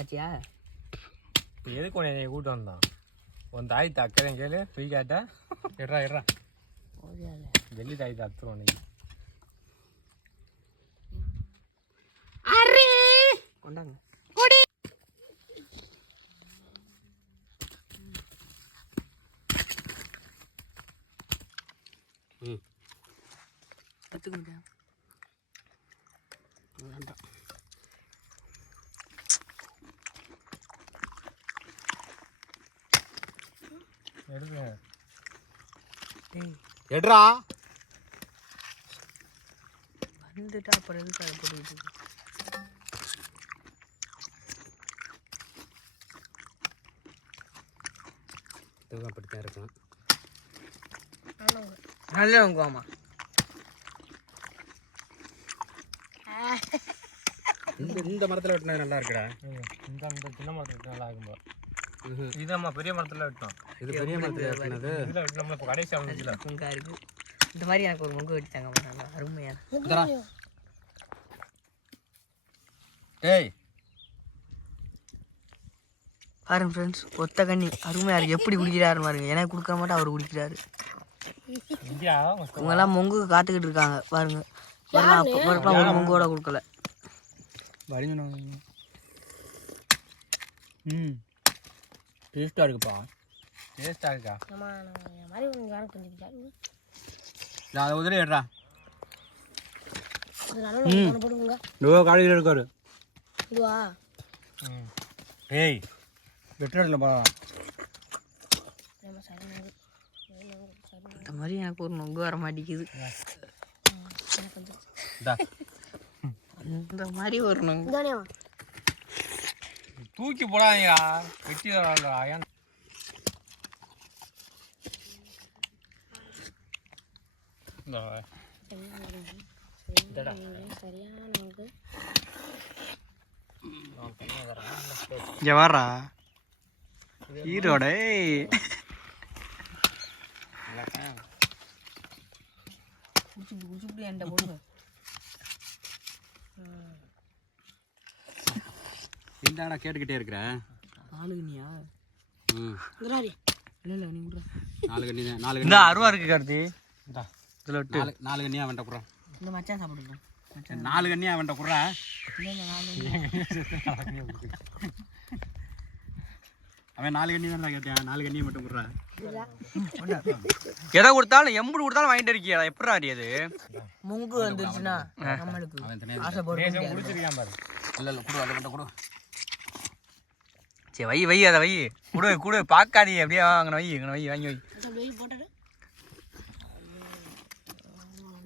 ஆச்சியா எதுக்கு உன்னை கூட்டு வந்தான் உன் தாய் அக்கறையும் கேளு போய் கேட்டா எட்ரா வெள்ளி தாய் அத்துரும் உனக்கு கொண்டாங்க கற்றுக்கணுங்க வேண்டாம் எடுறா வந்துட்டா அப்புறம் எதுக்கு அதை போட்டுக்கிட்டு அப்படித்தான் இருக்கும் நல்லவங்க ஆமா இந்த மரத்தில் வெட்டினது நல்லா இருக்குடா இந்த சின்ன மரத்தில் வெட்டினா நல்லா இருக்கும்பா இது நம்ம பெரிய மரத்தில் வெட்டணும் இது பெரிய மரத்தில் வெட்டினது இதில் வெட்டினோம்னா இப்போ கடைசி அமைஞ்சில முங்கா இருக்கு இந்த மாதிரி எனக்கு ஒரு முங்கு வெட்டி தாங்க மாட்டாங்க அருமையான டேய் பாருங்க ஃப்ரெண்ட்ஸ் ஒத்த கண்ணி அருமையா இருக்கு எப்படி குடிக்கிறாரு பாருங்க எனக்கு கொடுக்க மாட்டா அவர் குடிக்கிறாரு இவங்கெல்லாம் மொங்கு காத்துக்கிட்டு இருக்காங்க பாருங்க ஒரு மொங்கோட கொடுக்கல டேஸ்ட்டாக இருக்குப்பா டேஸ்ட்டாக இருக்கா அதை உதிரி ஏடுறா காலையில் இருக்காரு ஏய் வெட்டினடில் பா இந்த மாதிரி எனக்கு ஒரு நொங்கு வர மாட்டேங்குது இந்த மாதிரி ஒரு நொங்கு தூக்கி போடாதீங்க வெட்டி ஏன் இங்கே வாரா ஈரோட என்கிட்ட போடுங்க இந்தாடா கேட்டுக்கிட்டே இருக்கிறேன் 4 கண்ணியா இல்லை நீ கூட 4 கண்ணி தான் 4 இந்த அருவா இருக்கு கார்த்தி இதில் விட்டு 4 கண்ணியா வேண்ட குறா இந்த மச்சான் சாப்பிடுங்க 4 கண்ணியா வேண்ட குறா அவன் 4 கண்ணி தான் கேட்டேன் 4 கண்ணியை மட்டும் குறா எதை கொடுத்தாலும் எம்புடு கொடுத்தாலும் வாங்கிட்டு இருக்கியா எப்படா அது முங்கு வந்துருச்சுன்னா நம்மளுக்கு ஆசைப்படும் முடிச்சிருக்கான் பாரு இல்லை இல்லை கொடு அதை மட்டும் கொடு சரி வை அதை வை கொடு பார்க்காதீங்க அப்படியே வாங்கின வை வாங்கி வை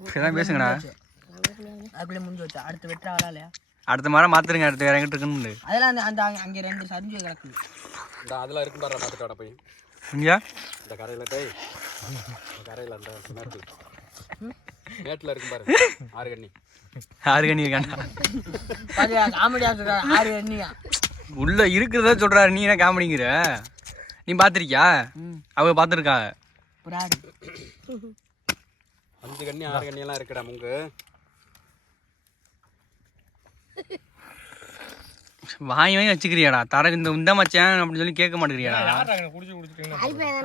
சரிதான் பேசுங்கண்ணா அதுக்குள்ளே முடிஞ்சு வச்சா அடுத்து வெட்டுறா வரா இல்லையா அடுத்த மரம் மாத்துருங்க அடுத்து வேற எங்கிட்ட இருக்குன்னு அதெல்லாம் அந்த அந்த அங்கே 2 சரிஞ்சு கிடக்குது இந்த அதெல்லாம் இருக்கும் பாரு பார்த்துட்டோட போய் இங்கயா இந்த கரையில் டேய் இந்த கரையில் அந்த நேட்டில் இருக்கும் பாரு 6 கண்ணி 6 கண்ணி இருக்காண்டா காமெடியா சொல்ற 6 கண்ணியா உள்ள இருக்கிறத சொல்றாரு நீ என்ன காமெடிங்கிற நீ பார்த்துருக்கியா அவங்க பார்த்துருக்கா ஒரு ஆடு 5 கண்ணி 6 கண்ணியெல்லாம் இருக்குடா முங்கு வாங்கி வச்சுக்கிறியாடா தர இந்த மச்சான் அப்படின்னு சொல்லி கேட்க மாட்டேங்கிறியாடா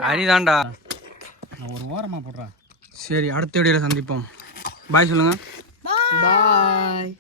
அரிதான்டா ஒரு ஓரமாக போடுறேன் சரி அடுத்த வீடியோவில் சந்திப்போம் பாய் சொல்லுங்க பாய்